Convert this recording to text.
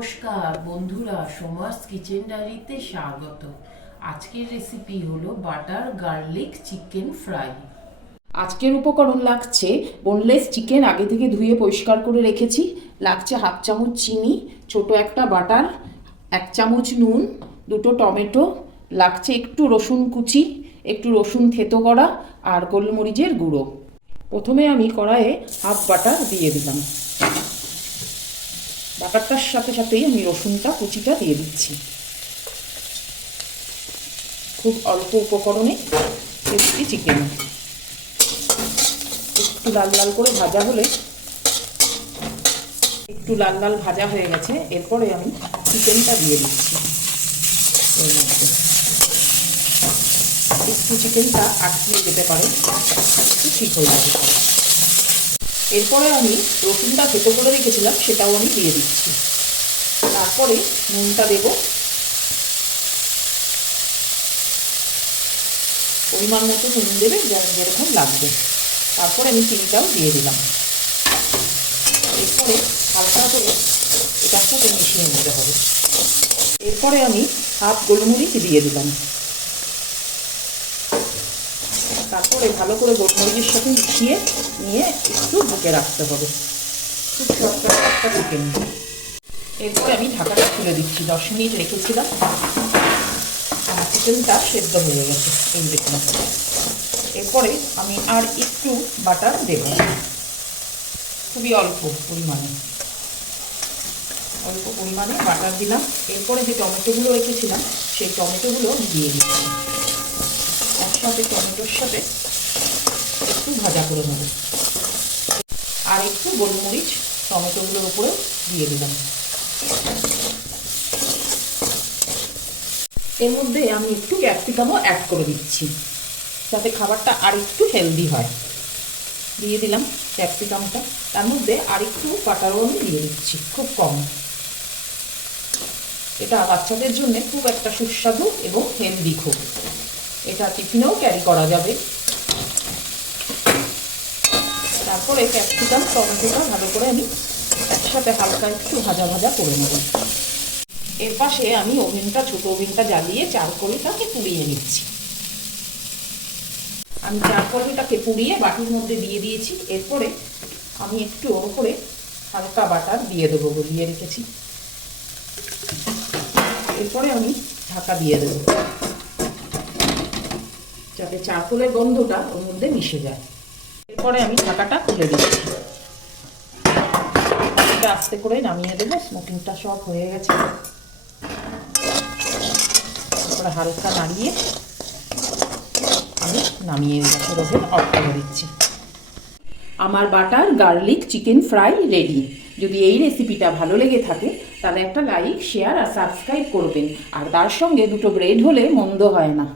নমস্কার বন্ধুরা, সোমাস কিচেন ডায়েরিতে স্বাগত। আজকের রেসিপি হলো বাটার গার্লিক চিকেন ফ্রাই। আজকের উপকরণ লাগছে বোনলেস চিকেন, আগে থেকে ধুয়ে পরিষ্কার করে রেখেছি। লাগছে হাফ চামচ চিনি, ছোট একটা বাটার, 1 চামচ নুন, 2টো টমেটো, লাগছে একটু রসুন কুচি, একটু রসুন থেতো করা আর গোলমরিচের গুঁড়ো। প্রথমে আমি কড়াইয়ে হাফ বাটার দিয়ে দিলাম। বাটারটার সাথে সাথেই আমি রসুনটা কুচিটা দিয়ে দিচ্ছি। খুব অল্প উপকরণে টেস্টি চিকেন। একটু লাল লাল করে ভাজা হলে, একটু লাল লাল ভাজা হয়ে গেছে, এরপরে আমি চিকেনটা দিয়ে দিচ্ছি এর মধ্যে। একটু চিকেনটা আটকিয়ে যেতে পারে, একটু ঠিক হয়ে যাবে। এরপরে আমি রসুনটা থেতো করে রেখেছিলাম, সেটাও আমি দিয়ে দিচ্ছি। তারপরে নুনটা দেব, পরিমাণ মতো নুন দেবে যেরকম লাগবে। তারপরে আমি চিনিটাও দিয়ে দিলাম। এরপরে হালকা করে এটার সাথে মিশিয়ে নিতে হবে। এরপরে আমি হাফ গোলমরিচ দিয়ে দিলাম। তারপরে ভালো করে গোলমরিচের সাথে মিশিয়ে নিয়ে একটু ঢেকে রাখতে হবে। খুব শর্টকাট একটা চিকেন। এরপরে আমি ঢাকাটা খুলে দিচ্ছি। 10 মিনিট রেখেছিলাম, চিকেনটা সেদ্ধ হয়ে গেছে, এই দেখুন। এরপরে আমি আর একটু বাটার দেব, খুবই অল্প পরিমাণে বাটার দিলাম। এরপরে যে টমেটোগুলো রেখেছিলাম সেই টমেটোগুলো দিয়ে দিচ্ছি। একসাথে টমেটোর সাথে একটু ভাজা করে নেব। আর একটু গোলমরিচ টমেটোগুলোর উপরে দিয়ে দিলাম। এর মধ্যে আমি একটু ক্যাপসিকামও অ্যাড করে দিচ্ছি, যাতে খাবারটা আর একটু হেলদি হয়। দিয়ে দিলাম ক্যাপসিকামটা। তার মধ্যে আর একটু বাটারও আমি দিয়ে দিচ্ছি, খুব কম। এটা বাচ্চাদের জন্য খুব একটা সুস্বাদু এবং হেলদি খুব। এটা টিফিনেও ক্যারি করা যাবে। তারপরে ক্যাপসিকাম টমেটোটা ভালো করে আমি একসাথে হালকা একটু ভাজা ভাজা করে নেব। এর পাশে আমি ছোট ওভেনটা জ্বালিয়ে চারকোলটাকে পুড়িয়ে নিচ্ছি। আমি চারকোলটাকে পুড়িয়ে বাটির মধ্যে দিয়ে দিয়েছি। এরপরে আমি একটু ওর উপরে হালকা বাটার দিয়ে দেবো, গলিয়ে রেখেছি। এরপরে আমি ঢাকা দিয়ে দেবো, যাতে চারকোলের গন্ধটা ওর মধ্যে মিশে যায়। এরপরে আমি ঢাকাটা খুলে দিচ্ছি। এটা আস্তে করে নামিয়ে দেবো। স্মোকিংটা সব হয়ে গেছে। তারপরে হালকা নাড়িয়ে আমি নামিয়ে গ্যাসের ওভেন অফ করে দিচ্ছি। আমার butter garlic chicken fry ready. যদি এই রেসিপিটা ভালো লেগে থাকে তাহলে একটা লাইক, শেয়ার আর সাবস্ক্রাইব করবেন। আর তার সঙ্গে 2টো ব্রেড হলে মন্দ হয় না।